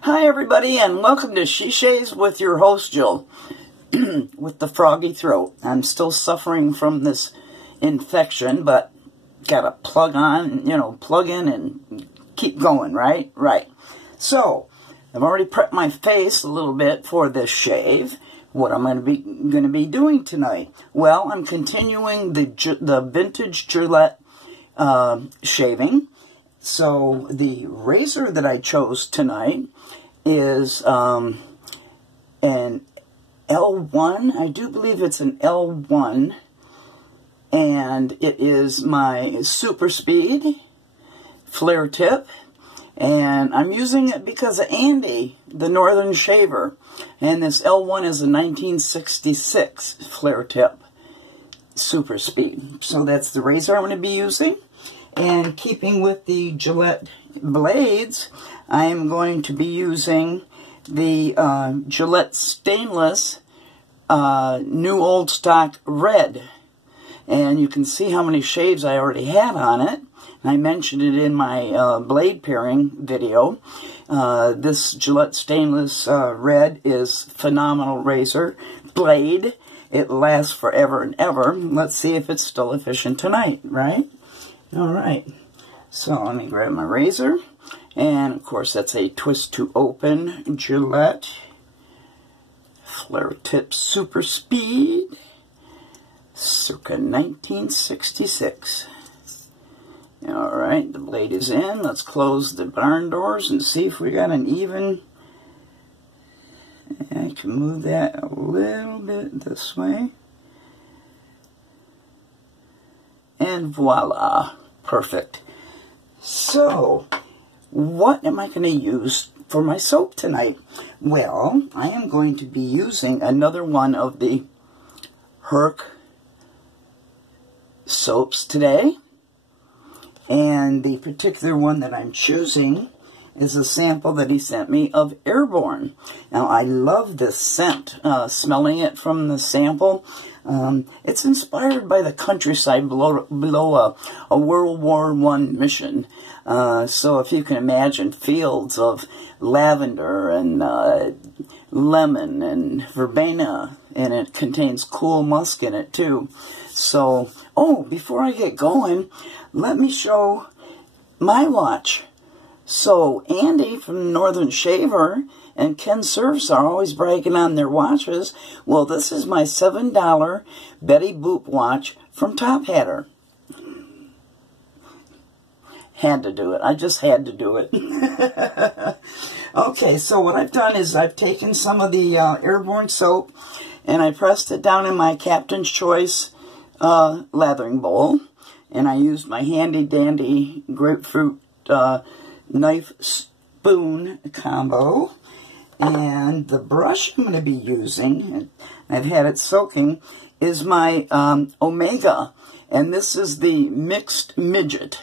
Hi everybody, and welcome to She Shaves with your host Jill with the froggy throat. I'm still suffering from this infection, but gotta plug in and keep going, right? Right. So, I've already prepped my face a little bit for this shave. What I'm going to be doing tonight? Well, I'm continuing the vintage Gillette shaving. So, the razor that I chose tonight is an L1. I do believe it's an L1. And it is my super speed flare tip. And I'm using it because of Andy, the Northern Shaver. And this L1 is a 1966 flare tip super speed. So that's the razor I'm going to be using. And keeping with the Gillette blades, I am going to be using the Gillette Stainless New Old Stock Red. And you can see how many shaves I already had on it. I mentioned it in my blade pairing video. This Gillette Stainless Red is phenomenal razor blade. It lasts forever and ever. Let's see if it's still efficient tonight, right? Alright, so let me grab my razor, and of course that's a twist to open Gillette flare tip super speed, circa 1966. Alright, the blade is in. Let's close the barn doors and see if we got an even. I can move that a little bit this way. And voila, perfect. So, what am I going to use for my soap tonight? Well, I am going to be using another one of the Herc soaps today. And the particular one that I'm choosing is a sample that he sent me of Airborne. Now, I love this scent, smelling it from the sample. It's inspired by the countryside below a World War I mission. So if you can imagine fields of lavender and lemon and verbena, and it contains Cool Musk in it too. So, oh, before I get going, let me show my watch. So, Andy from Northern Shaver and Ken Surfs are always bragging on their watches. Well, this is my $7 Betty Boop watch from Top Hatter. Had to do it. I just had to do it. Okay, so what I've done is I've taken some of the Airborne soap and I pressed it down in my Captain's Choice lathering bowl. And I used my handy-dandy grapefruit knife spoon combo. And the brush I'm going to be using, I've had it soaking, is my Omega. And this is the Mixed Midget.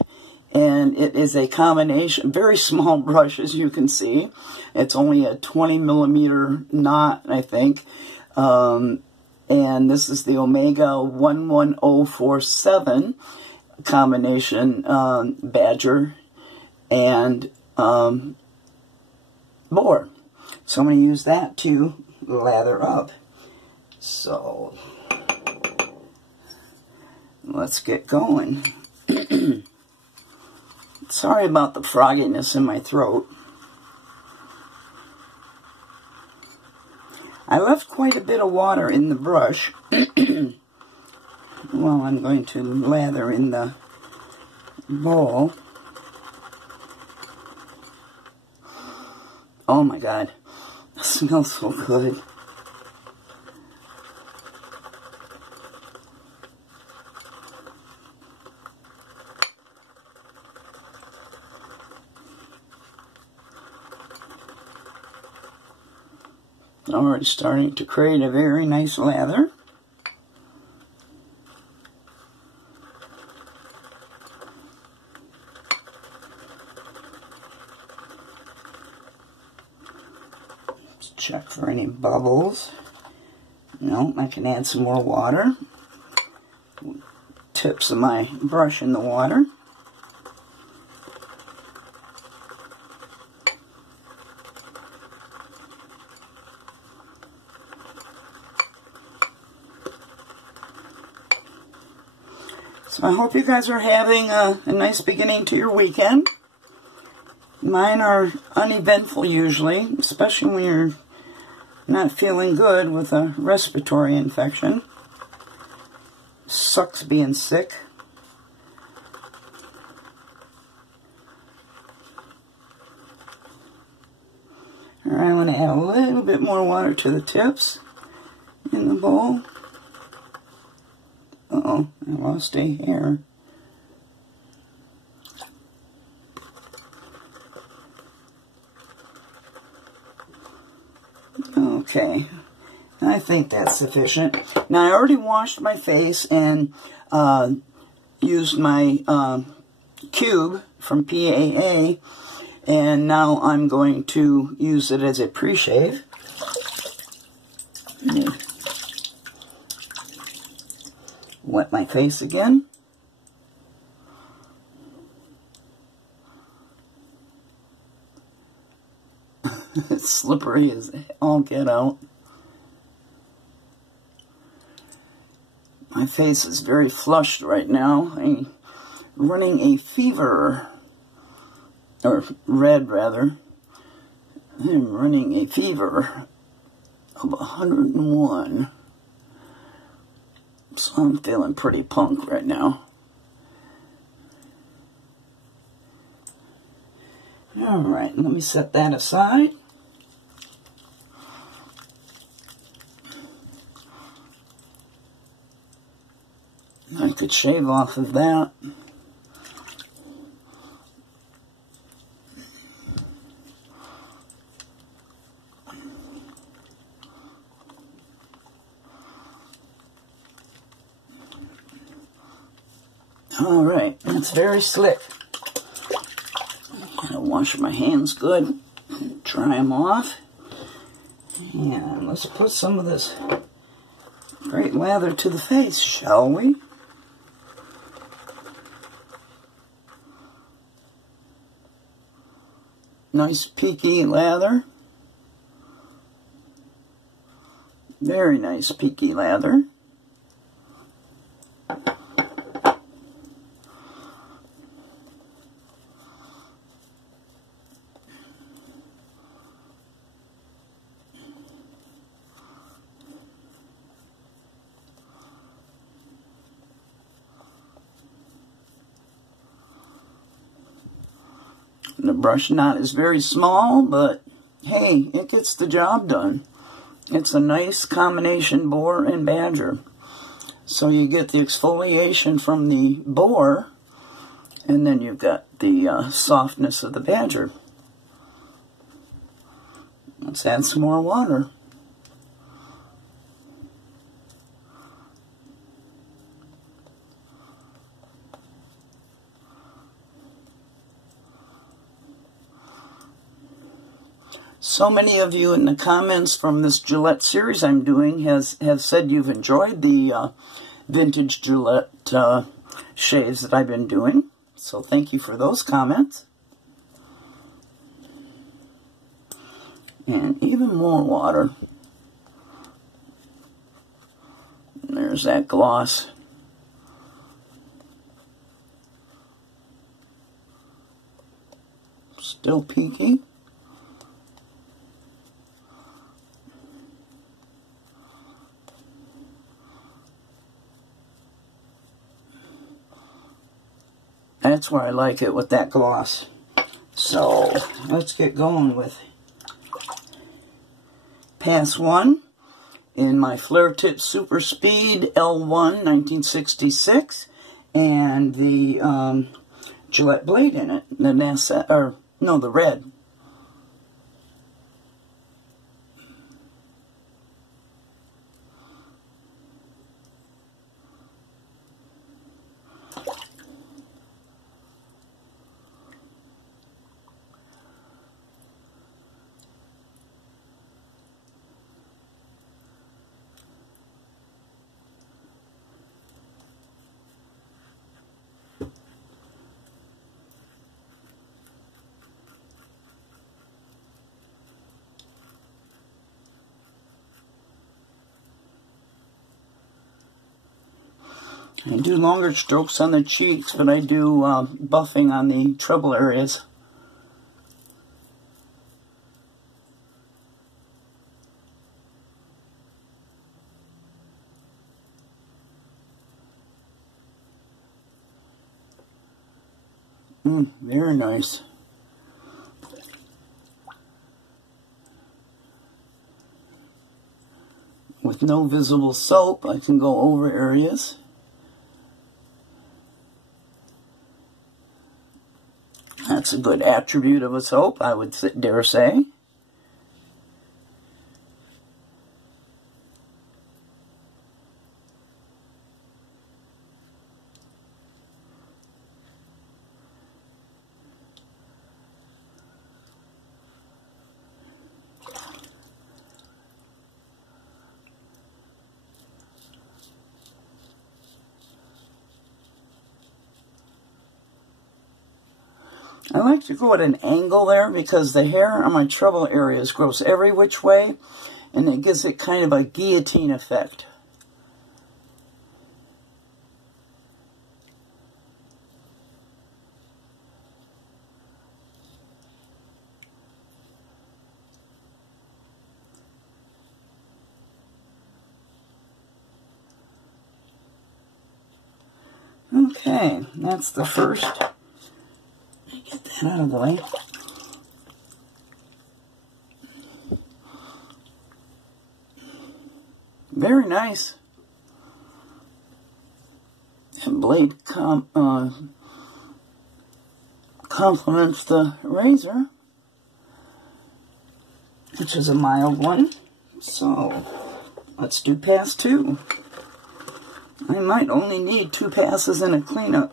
And it is a combination, very small brush as you can see. It's only a 20 millimeter knot, I think. And this is the Omega 11047 combination Badger and Boar. So I'm going to use that to lather up. So let's get going. Sorry about the frogginess in my throat. I left quite a bit of water in the brush. Well, I'm going to lather in the bowl. Oh my God, it smells so good. Already starting to create a very nice lather. Let's check for any bubbles. No, I can add some more water. Tips of my brush in the water. So I hope you guys are having a nice beginning to your weekend. Mine are uneventful usually, especially when you're not feeling good with a respiratory infection. Sucks being sick. Alright, I'm going to add a little bit more water to the tips in the bowl. Uh-oh, I lost a hair. Okay, I think that's sufficient. Now, I already washed my face and used my cube from PAA, and now I'm going to use it as a pre-shave. Wet my face again. It's slippery as all get out. My face is very flushed right now. I'm running a fever, or red rather. I'm running a fever of 101. So I'm feeling pretty punk right now. Alright, let me set that aside. I could shave off of that. Alright, that's very slick. I'm going to wash my hands good, dry them off, and let's put some of this great lather to the face, shall we? Nice peaky lather. Very nice peaky lather. The brush knot is very small, but hey, it gets the job done. It's a nice combination boar and badger. So you get the exfoliation from the boar, and then you've got the softness of the badger. Let's add some more water. So many of you in the comments from this Gillette series I'm doing have said you've enjoyed the vintage Gillette shaves that I've been doing. So thank you for those comments. And even more water. And there's that gloss. Still peaky. That's where I like it, with that gloss. So let's get going with pass 1 in my Flare Tip Super Speed L1 1966 and the Gillette blade in it. The NASA, or no, the red. I do longer strokes on the cheeks, but I do buffing on the treble areas. Very nice. With no visible soap, I can go over areas. That's a good attribute of a soap, I would dare say. I like to go at an angle there because the hair on my treble areas grows every which way, and it gives it kind of a guillotine effect. Okay, that's the first. Get that out of the way. Very nice. And blade complements the razor, which is a mild one. So let's do pass 2. I might only need 2 passes and a cleanup.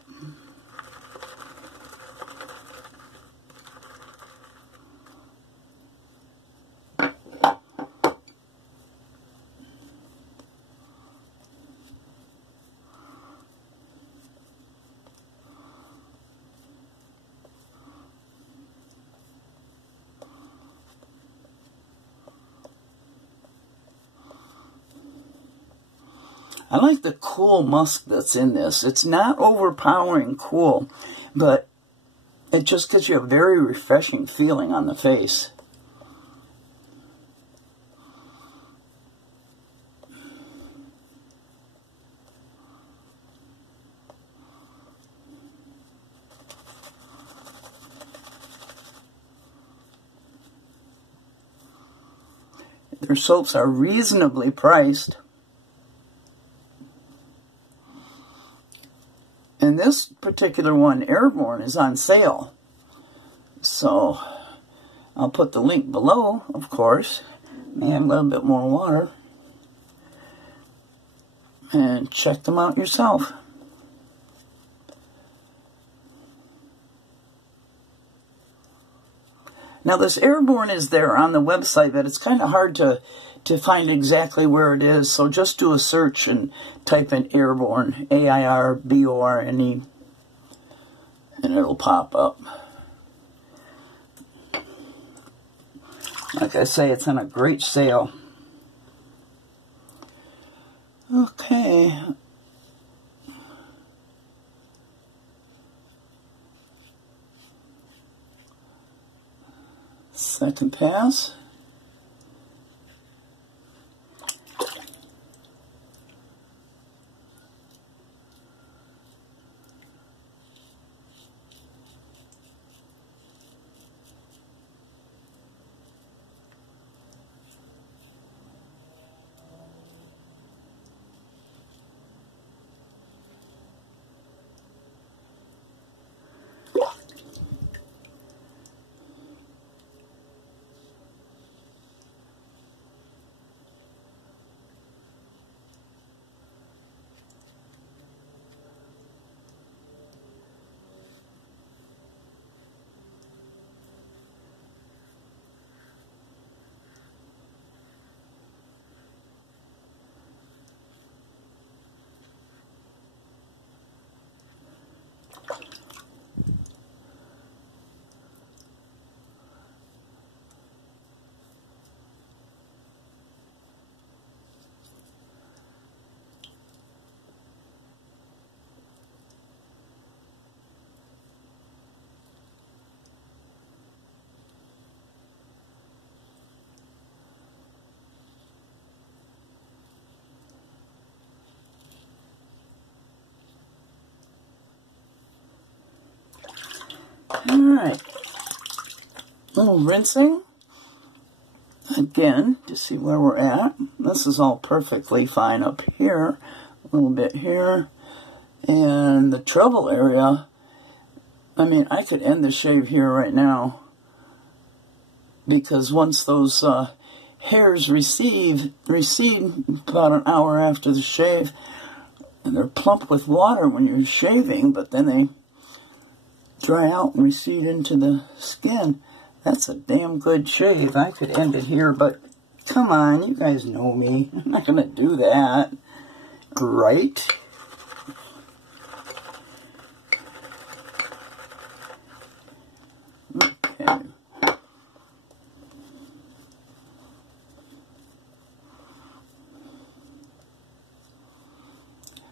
I like the Cool Musk that's in this. It's not overpowering cool, but it just gives you a very refreshing feeling on the face. Their soaps are reasonably priced. And this particular one, Airborne, is on sale. So I'll put the link below, of course. May have a little bit more water. And check them out yourself. Now this Airborne is there on the website, but it's kind of hard to find exactly where it is. So just do a search and type in Airborne, A-I-R-B-O-R-N-E, and it'll pop up. Like I say, it's on a great sale. Okay. Second pass. Alright. A little rinsing. Again, to see where we're at. This is all perfectly fine up here. A little bit here. And the trouble area, I mean, I could end the shave here right now. Because once those hairs recede about an hour after the shave, and they're plump with water when you're shaving, but then they dry out and recede into the skin. That's a damn good shave. I could end it here, but come on, you guys know me. I'm not going to do that. Right? Okay.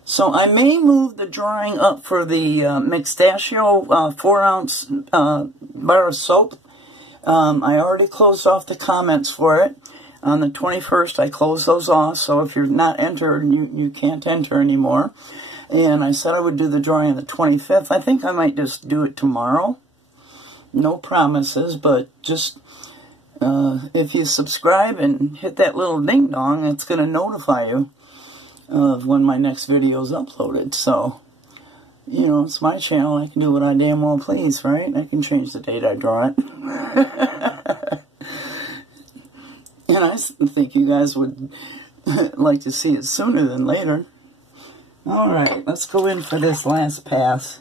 So I may move the drying up for the Mixtachio 4-ounce bar of soap. I already closed off the comments for it. On the 21st, I closed those off, so if you're not entered, you can't enter anymore. And I said I would do the drawing on the 25th. I think I might just do it tomorrow. No promises, but just if you subscribe and hit that little ding-dong, it's going to notify you of when my next video is uploaded. So, you know, it's my channel. I can do what I damn well please, right? I can change the date I draw it. And I think you guys would like to see it sooner than later. Alright, let's go in for this last pass.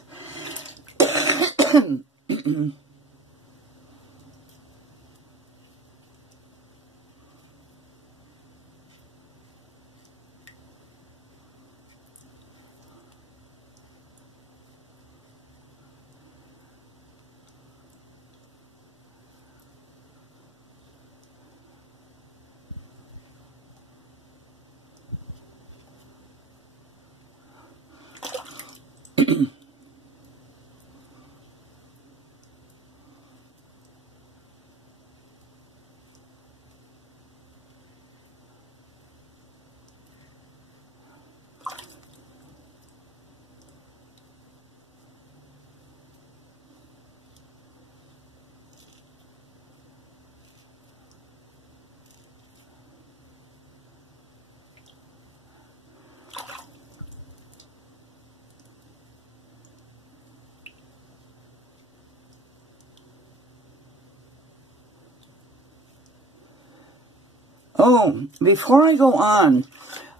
Oh, before I go on,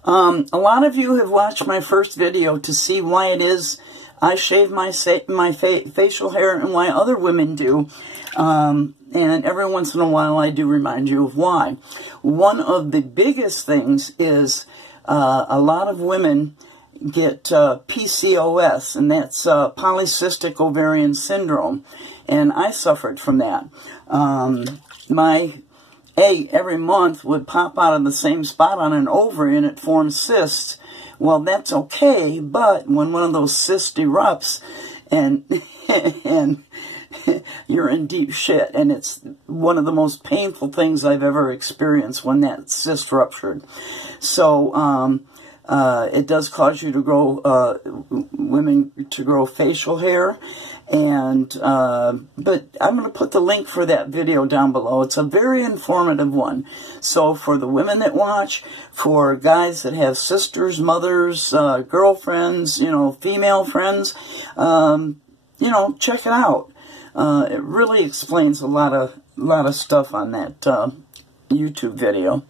a lot of you have watched my first video to see why it is I shave my facial hair and why other women do. And every once in a while I do remind you of why. One of the biggest things is a lot of women get PCOS, and that's Polycystic Ovarian Syndrome. And I suffered from that. My egg every month would pop out of the same spot on an ovary and it forms cysts. Well, that's okay, but when one of those cysts erupts and you're in deep shit, and it's one of the most painful things I've ever experienced when that cyst ruptured. So it does cause you to grow, women to grow facial hair. And, but I'm going to put the link for that video down below. It's a very informative one. So for the women that watch, for guys that have sisters, mothers, girlfriends, you know, female friends, you know, check it out. It really explains a lot of stuff on that, YouTube video.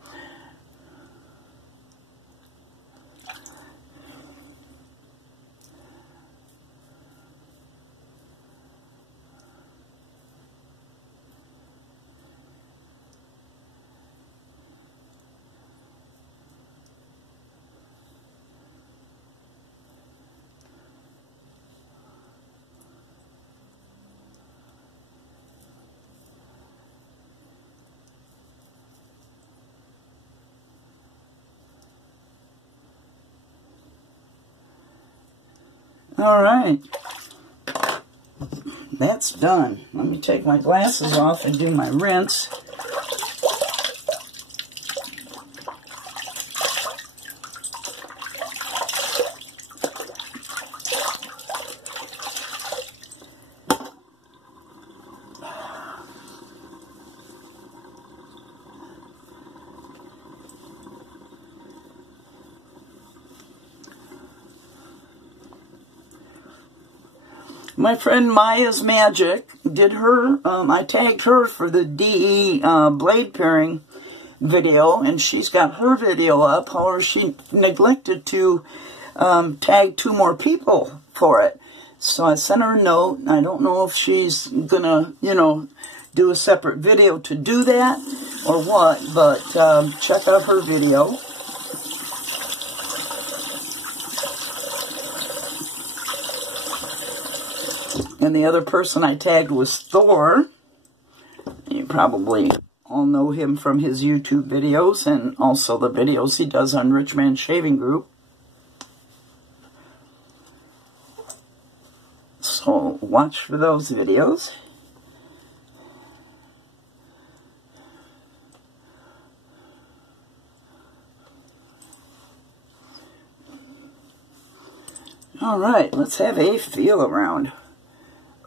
All right, that's done. Let me take my glasses off and do my rinse. My friend Maya's Magic did her, I tagged her for the DE blade pairing video, and she's got her video up. However, she neglected to tag 2 more people for it. So I sent her a note. I don't know if she's gonna, you know, do a separate video to do that or what, but check out her video. And the other person I tagged was Thor. You probably all know him from his YouTube videos and also the videos he does on Rich Man Shaving Group. So watch for those videos. All right, let's have a feel around.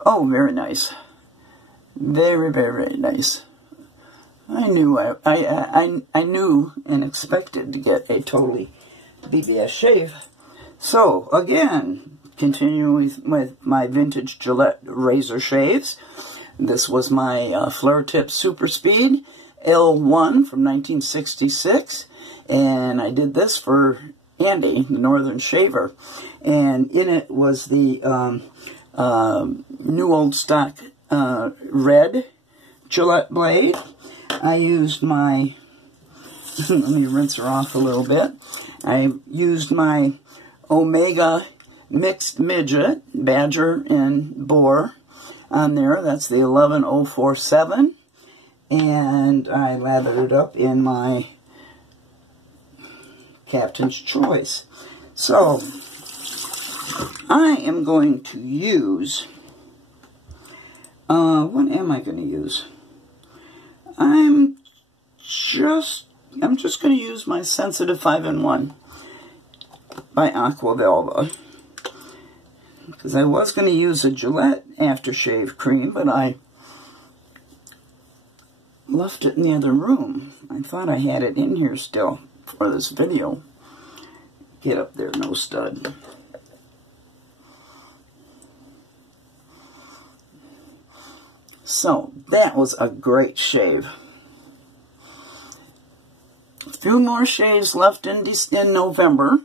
Oh, very nice. Very, very, very nice. I knew I knew and expected to get a totally BBS shave. So again, continuing with my vintage Gillette razor shaves. This was my Flare Tip Super Speed L1 from 1966, and I did this for Andy, the Northern Shaver, and in it was the new old stock red Gillette blade. I used my, let me rinse her off a little bit. I used my Omega Mixed Midget, Badger and Boar on there. That's the 11047. And I lathered it up in my Captain's Choice. So, I am going to use, what am I going to use? I'm just going to use my Sensitive 5-in-1 by Aquavelva. Because I was going to use a Gillette aftershave cream, but I left it in the other room. I thought I had it in here still for this video. Get up there, no stud. So, that was a great shave. A few more shaves left in November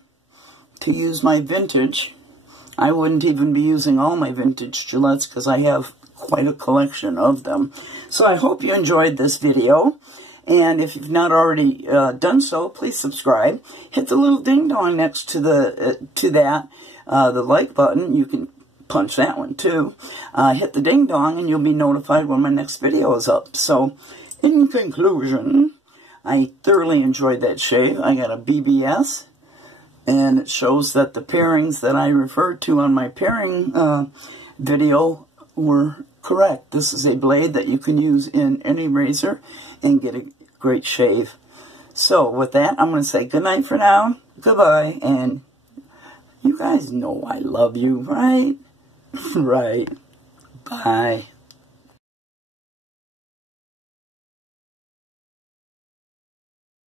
to use my vintage. I wouldn't even be using all my vintage Gillettes because I have quite a collection of them. So I hope you enjoyed this video. And if you've not already done so, please subscribe. Hit the little ding-dong next to the the like button. You can punch that one too. Hit the ding-dong and you'll be notified when my next video is up. So, in conclusion, I thoroughly enjoyed that shave. I got a BBS, and it shows that the pairings that I referred to on my pairing video were correct. This is a blade that you can use in any razor and get a great shave. So, with that, I'm going to say goodnight for now, goodbye, and you guys know I love you, right? Right. Bye.